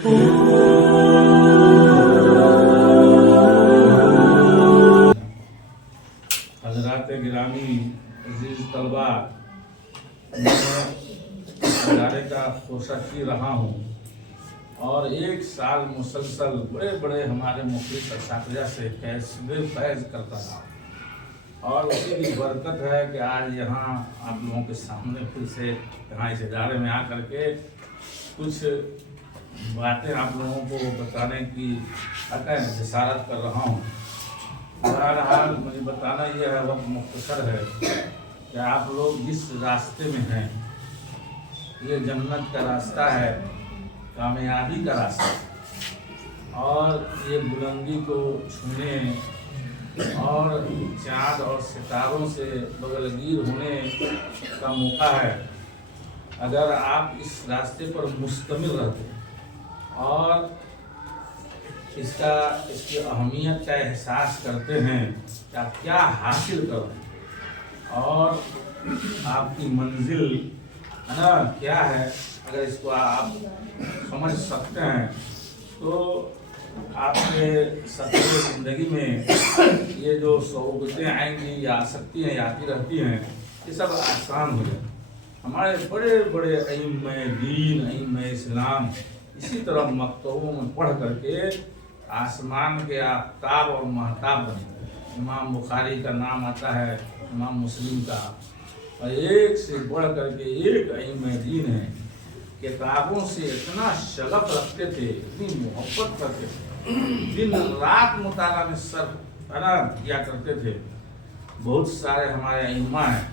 हजरात गिरामी अजीज तलबा, मैं इदारे का कोषाकी रहा हूँ और एक साल मुसलसल बड़े बड़े हमारे मुखलिस असातिज़ा से फैज़ करता रहा और उसी की बरकत है कि आज यहाँ आप लोगों के सामने फिर से यहाँ इस इदारे में आकर के कुछ बातें आप लोगों को बताने की जसारत कर रहा हूँ। बहरहाल मुझे बताना यह है, वक्त मुख्तसर है कि आप लोग जिस रास्ते में हैं ये जन्नत का रास्ता है, कामयाबी का रास्ता, और ये बुलंदी को छूने और चाँद और सितारों से बगलगीर होने का मौका है। अगर आप इस रास्ते पर मुस्तमिल रहते और इसकी अहमियत का एहसास करते हैं कि आप क्या हासिल कर रहे हैं और आपकी मंजिल है ना क्या है, अगर इसको आप समझ सकते हैं तो आपके सफ़र ज़िंदगी में ये जो सोबतें आएंगी या आसक्तियाँ आती रहती हैं ये सब आसान हो जाए। हमारे बड़े बड़े अइम्मे दीन, अइम्मे इस्लाम इसी तरह मकतबों में पढ़ करके आसमान के आफ्ताब और महताब बने। इमाम बुखारी का नाम आता है, इमाम मुस्लिम का, और एक से बढ़ करके एक अइम्मे दीन है। किताबों से इतना शगफ रखते थे, इतनी मोहब्बत करते थे, दिन रात मुताला में सर किया करते थे। बहुत सारे हमारे अइम्मा हैं,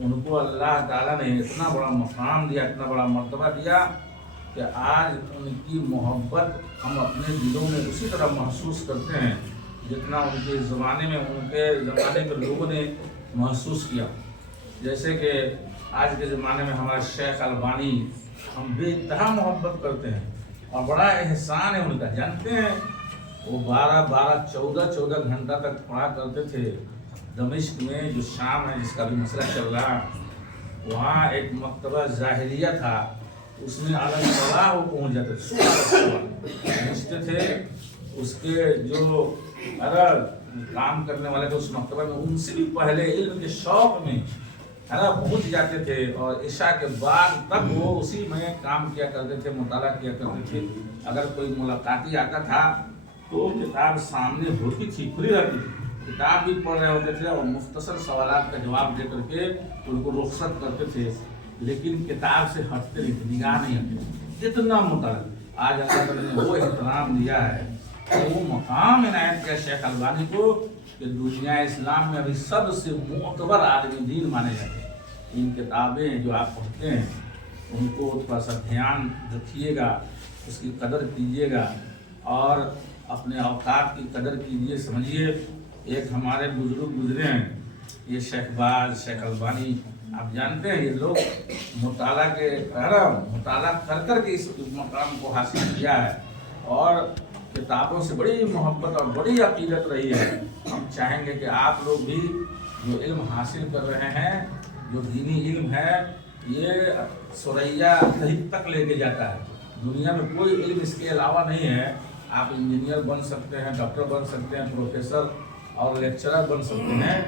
उनको अल्लाह ताला ने इतना बड़ा मकाम दिया, इतना बड़ा मर्तबा दिया कि आज उनकी मोहब्बत हम अपने दिलों में उसी तरह महसूस करते हैं जितना उनके ज़माने के लोगों ने महसूस किया। जैसे कि आज के ज़माने में हमारे शेख अलबानी हम बेतहा मोहब्बत करते हैं और बड़ा एहसान है उनका। जानते हैं वो 14 घंटा तक पढ़ा करते थे। दमिश्क में जो शाम है जिसका भी मसला चल रहा, वहाँ एक मकतबा ज़ाहिरिया था, उसमें अलग सलाह वो पहुँच जाते पहुँचते थे। उसके जो काम करने वाले थे उस मकतबा में, उनसे भी पहले इल्म के शौक़ में पहुँच जाते थे और इशा के बाद तक वो उसी में काम किया करते थे, मुताला किया करते थे। अगर कोई मुलाकाती आता था तो किताब सामने होती थी, खुली रहती थी, किताब भी पढ़ रहे होते थे और मुख्तसर सवालात का जवाब दे करके उनको रुखसत करते थे, लेकिन किताब से हटते नहीं थे, निगाह नहीं हटते। इतना मुताला आज अल्लाह ताला ने वो एहतराम दिया है, तो वो मकाम इनायत किया शेख अलबानी को कि दुनिया इस्लाम में अभी सबसे मोतबर आदमी दीन माने जाते हैं। इन किताबें जो आप पढ़ते हैं उनको थोड़ा सा ध्यान रखिएगा, उसकी कदर कीजिएगा और अपने औकात की कदर कीजिए। समझिए, एक हमारे बुजुर्ग गुजरे हैं, ये शेख अलबानी, आप जानते हैं ये लोग मुताला कर के इस मकाम को हासिल किया है और किताबों से बड़ी मोहब्बत और बड़ी अकीदत रही है। हम चाहेंगे कि आप लोग भी जो इल्म हासिल कर रहे हैं, जो दीनी इल्म है, ये सुरैया तक लेके जाता है। दुनिया में कोई इल्म इसके अलावा नहीं है। आप इंजीनियर बन सकते हैं, डॉक्टर बन सकते हैं, प्रोफेसर और लेक्चरर बन सकते हैं,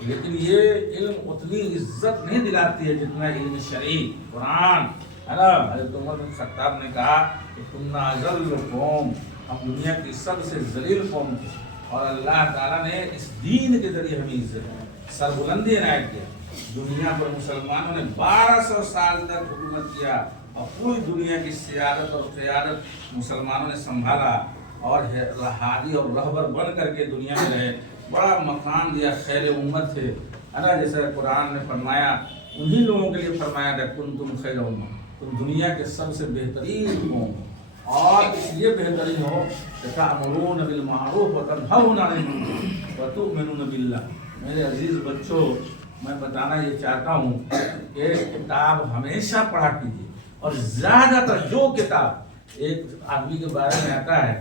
लेकिन ये इल्म उतनी इज्जत नहीं दिलाती है जितना इल्म शरई, कुरान है ना। हज़रत उमर बिन खत्ताब ने कहा कि कुन्ना अज़ल्ल कौम, हम दुनिया की सबसे जलील कौम थे और अल्लाह ताला ने इस दीन के जरिए हमें इज्जत सरबुलंदी इनायत किया। दुनिया पर मुसलमानों ने 1200 साल तक हुकूमत किया और पूरी दुनिया की सियादत और क़ियादत मुसलमानों ने संभाला और हादी और रहबर बन करके दुनिया में रहे। बड़ा मकाम दिया, खैर उम्मत थे, है ना। जैसे कुरान ने फरमाया, उन्हीं लोगों के लिए फरमाया था, कुंतुम खैर उम्मत, तुम दुनिया के सबसे बेहतरीन हो। और इसलिए बेहतरीन हो कि तअमुरून बिल मारूफ व तनहौना अनिल मुनकर व तु'मिनून बिल्लाह। मेरे अजीज़ बच्चों, मैं बताना ये चाहता हूँ कि किताब हमेशा पढ़ा कीजिए और ज़्यादातर जो किताब एक आदमी के बारे में आता है,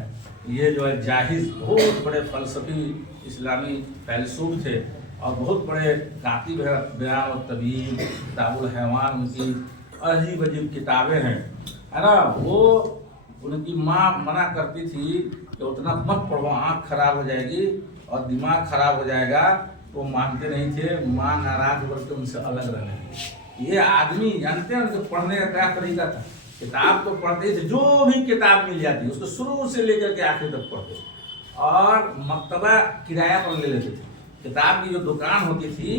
ये जो है जाहिज़ बहुत बड़े फ़लसफ़ी इस्लामी फ़ैलसूफ़ थे और बहुत बड़े कातिब है, बयान और तबीन, किताबुल हैवान, उनकी अजीब अजीब किताबें हैं, है ना। वो उनकी माँ मना करती थी कि उतना मत पढ़ो, आँख खराब हो जाएगी और दिमाग खराब हो जाएगा। वो मानते नहीं थे, माँ नाराज होकर के उनसे अलग रहने लगी। ये आदमी जानते हैं उनके पढ़ने का क्या तरीका था, किताब तो पढ़ते थे, जो भी किताब मिल जाती उसको शुरू से लेकर के आखिर तक पढ़ते, और मक्तबा किराया पर ले लेते थे। किताब की जो दुकान होती थी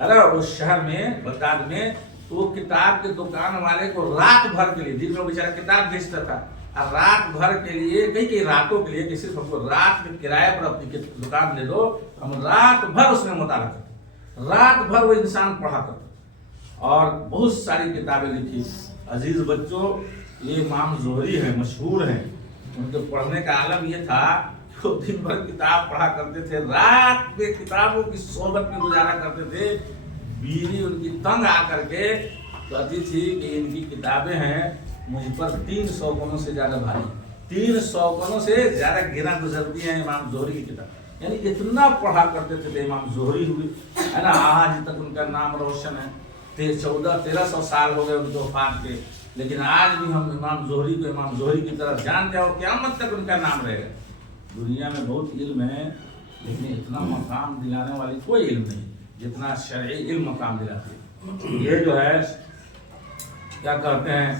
अरे उस शहर में बगदाद में, तो किताब के दुकान वाले को रात भर के लिए, दिन में बेचारा किताब बेचता था, और रात भर के लिए कई रातों के लिए कि सिर्फ हमको रात में किराए पर अपनी दुकान दे दो, हम रात भर उसमें मुताला करते, रात भर वो इंसान पढ़ा करता और बहुत सारी किताबें लिखी। अजीज बच्चों, ये इमाम ज़ोहरी है, मशहूर हैं, उनके पढ़ने का आलम ये था कि वो दिन भर किताब पढ़ा करते थे, रात में किताबों की सोहबत में गुजारा करते थे। बीवी उनकी तंग आकर के कहती थी कि इनकी किताबें हैं मुझ पर 300 गुणों से ज्यादा भारी, 300 गुणों से ज्यादा गिना गुजरती हैं इमाम ज़ोहरी की किताब। यानी इतना पढ़ा करते थे इमाम ज़ोहरी हुई है ना, आज तक उनका नाम रोशन है। 1400-1300 साल हो गए उनके वफात के, लेकिन आज भी हम इमाम ज़ोहरी को इमाम ज़ोहरी की तरह जानते हैं और क़यामत तक उनका नाम रहेगा। दुनिया में बहुत इल्म है, लेकिन इतना मकाम दिलाने वाली कोई इल्म नहीं जितना शरई इल्म मकाम दिलाती है। ये जो है क्या कहते हैं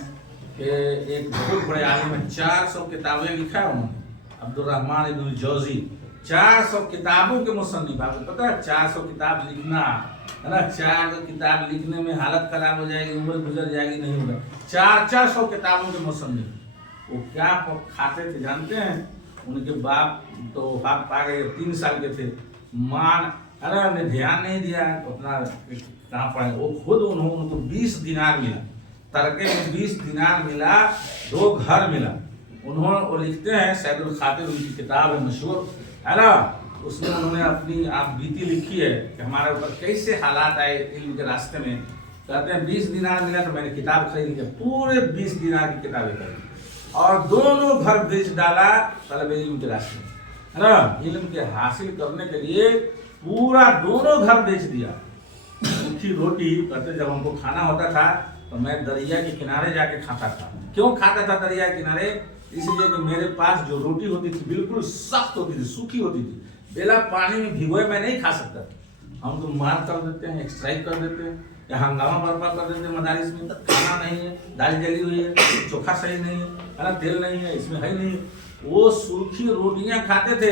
कि एक बहुत बड़े आलिम में 400 किताबें लिखा है उन्होंने, अब्दुर्रहमान इब्न जौज़ी, 400 किताबों के मुसन्निफ। आपको पता है 400 किताब लिखना है ना, 400 किताब लिखने में हालत खराब हो जाएगी, उम्र गुजर जाएगी, नहीं होगा। 400 किताबों के मुसन्निफ। वो क्या खाते थे जानते हैं? उनके बाप तो वफात पा गए, 3 साल के थे, मां अरे ने ध्यान नहीं दिया तो अपना कहाँ पड़े, वो खुद उनको 20 दिनार मिला, तरके में 20 दिनार मिला, 2 घर मिला। उन्होंने वो लिखते हैं, सैदुल खातिर उनकी किताब है मशहूर है ना, उसमें उन्होंने अपनी आप बीती लिखी है कि हमारे ऊपर कैसे हालात आए इल्म के रास्ते में। कहते हैं 20 दिनार मिला तो मैंने किताब खरीद लिया, पूरे 20 दिनार की किताबें खरीदी और दोनों घर बेच डाला तलब इल्म के रास्ते में, है ना। इल्म के हासिल करने के लिए पूरा दोनों घर बेच दिया। सूखी रोटी कहते जब हमको खाना होता था तो मैं दरिया के किनारे जाके खाता था। क्यों खाता था दरिया के किनारे? इसलिए कि मेरे पास जो रोटी होती थी बिल्कुल सख्त होती थी, सूखी होती थी, बेला पानी में भिगोए मैं नहीं खा सकता। हम तो मार कर देते हैं, एक्सट्राइक कर देते हैं या हंगामा बर्पा कर देते हैं मदारिस में, खाना नहीं है, दाल जली हुई है, चोखा सही नहीं है ना, तेल नहीं है, इसमें है नहीं। वो सूखी रोटियां खाते थे,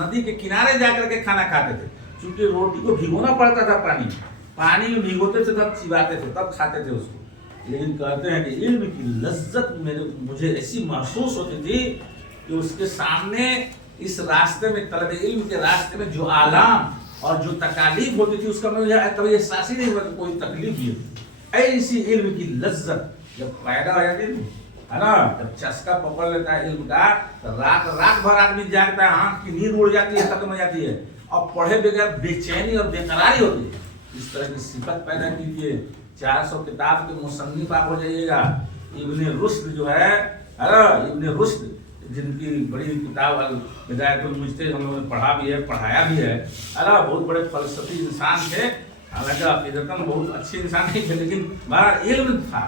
नदी के किनारे जाकर के खाना खाते थे, क्योंकि रोटी को भिगोना पड़ता था पानी में भिगोते थे, तब चिबाते थे, तब खाते थे उसको। लेकिन कहते हैं कि इल्म की लज्जत मुझे ऐसी महसूस होती थी कि उसके सामने इस रास्ते में, तलब इल्म के रास्ते में जो आलाम और जो तकालीफ होती थी उसका मुझे कभी एहसास ही नहीं हुआ कि कोई तकलीफ भी है। ऐसी इल्म की लज्जत जब पैदा हो जाती थी है ना, जब चस्का पकड़ लेता है इल्म का तो रात भर आदमी जागता है, आंख की नींद उड़ जाती है, खत्म हो जाती है और पढ़े बगैर बेचैनी और बेकरारी होती है। इस तरह की सिफत पैदा कीजिए। 400 किताब के मुसन्निफ आप हो जाइएगा। इब्ने रुश्द जो है इब्ने रुश्द, जिनकी बड़ी किताब बिदायतुल मुज्तहिद हम लोगों ने पढ़ा भी है, पढ़ाया भी है, बहुत बड़े फलसफी इंसान थे। हालांकि अकीदतन बहुत अच्छे इंसान नहीं थे, लेकिन बड़ा इल्म था।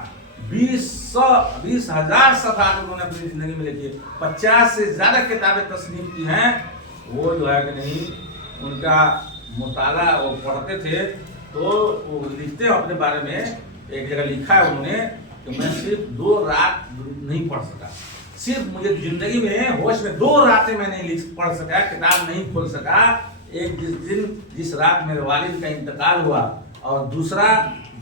20,000 सफ़हात उन्होंने अपनी जिंदगी में लिखी, 50 से ज्यादा किताबें तस्नीफ की हैं। वो जो है कि नहीं, उनका मुताला वो पढ़ते थे तो वो लिखते हैं अपने बारे में। एक जगह लिखा है उन्होंने कि मैं सिर्फ 2 रात नहीं पढ़ सका, सिर्फ मुझे जिंदगी में होश में 2 रातें मैं नहीं पढ़ सका, किताब नहीं खोल सका। एक जिस रात मेरे वालिद का इंतकाल हुआ, और दूसरा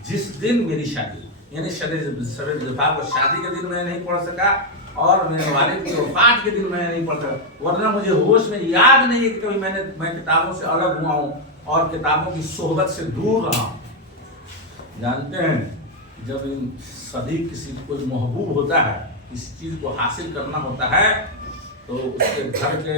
जिस दिन मेरी शादी, यानी शब-ए-ज़िफ़ाफ़ और शादी के दिन मैं नहीं पढ़ सका, और मेरे वालिद के वफ़ात के दिन मैं नहीं पढ़ सका। वरना मुझे होश में याद नहीं है कि कभी मैं किताबों से अलग हुआ हूँ और किताबों की सोहबत से दूर रहा हूँ। जानते हैं, जब सदी किसी कोई महबूब होता है, किसी चीज़ को हासिल करना होता है, तो उसके घर के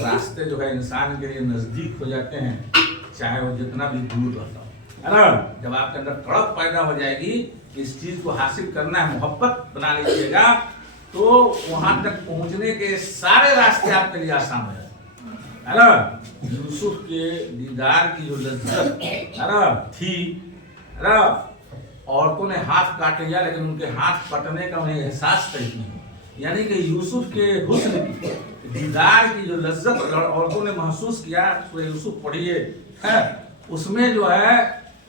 रास्ते जो है इंसान के लिए नज़दीक हो जाते हैं, चाहे वो जितना भी दूर रहता है ना। जब आपके अंदर तड़प पैदा हो जाएगी कि इस चीज़ को हासिल करना है, मोहब्बत बना लीजिएगा, तो वहां तक पहुंचने के सारे रास्ते आपके लिए आसान हो जाते हैं ना। यूसुफ के दीदार की जो लज्जत है ना थी, है ना, औरतों ने हाथ काट लिया लेकिन उनके हाथ कटने का उन्हें एहसास तक नहीं। यानी कि यूसुफ के हुस्न की दीदार की जो लज्जत औरतों ने महसूस किया, सूरह यूसुफ पढ़िए, है उसमें जो है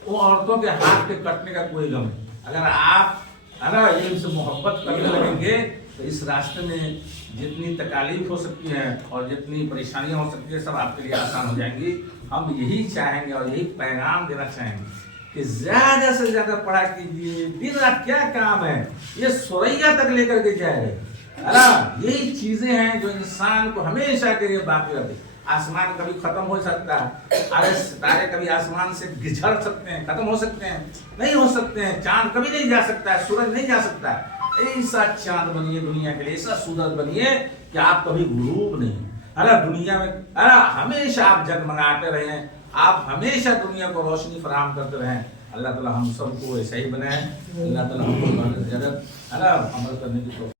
वो औरतों के हाथ के कटने का कोई गम नहीं। अगर आप है ना ये इनसे मोहब्बत करने लगेंगे तो इस रास्ते में जितनी तकालीफ हो सकती है और जितनी परेशानियां हो सकती है सब आपके लिए आसान हो जाएंगी। हम यही चाहेंगे और यही पैगाम देना चाहेंगे कि ज्यादा से ज्यादा पढ़ा कीजिए। दिन रात क्या काम है, ये सुरैया तक लेकर के जाएगा, है ना। यही चीजें हैं जो इंसान को हमेशा के लिए बाकी रहती। आसमान कभी खत्म हो सकता है, अरे सितारे कभी आसमान से गिझड़ सकते हैं, खत्म हो सकते हैं, नहीं हो सकते हैं। चांद कभी नहीं जा सकता है, सूरज नहीं जा सकता है। ऐसा चांद बनिए दुनिया के लिए, ऐसा सूरज बनिए कि आप कभी गुरूब नहीं, है ना, दुनिया में, है ना, हमेशा आप जगमगाते रहें, आप हमेशा दुनिया को रोशनी फराहम करते रहें। अल्लाह ताला हम सबको ऐसा ही बनाए। अल्लाह ताला हमको है ना अमल करने की